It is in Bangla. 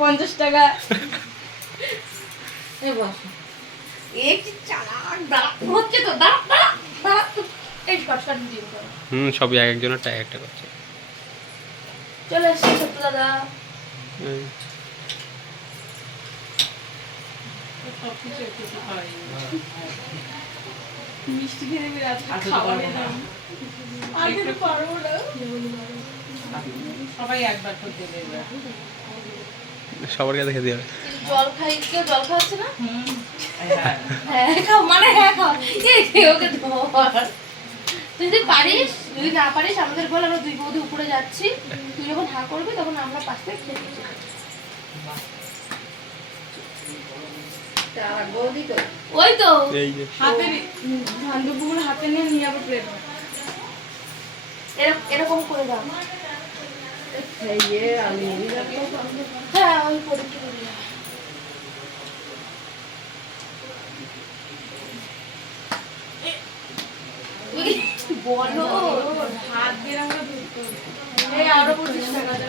50 টাকা। এই বস এই কি চালাক দাঁড়া হচ্ছে তো দাঁড়া দাঁড়া দাঁড়া এই কটকাট দিও সবই এক একজনের টাই একটা করছে। চলে এসে ছোট দাদা মিষ্টি খেয়ে নেবে আজকে খাবার এলাম আমি তো পারবো না সবাই একবার করে দেবে সবার কাছে খেতে হবে। জল খাই কেউ জল খাচ্ছে না হ্যাঁ খাও মানে হ্যাঁ খাও ওকে ধর তুই যদি পারিস যদি না পারিস আমাদের বল আমরা দুই বৌদি উপরে যাচ্ছি তুই যখন হা করবি তখন আমরা পাশ থেকে খেয়ে নিচ্ছি বৌদি তো ওই তো হাতে ধানদুপুগুলো হাতে নিয়ে যাবো প্লেট এরকম করে দাও হ্যাঁ ওই করে কি বলো হাত দিয়ে আমরা আরো 25 টাকা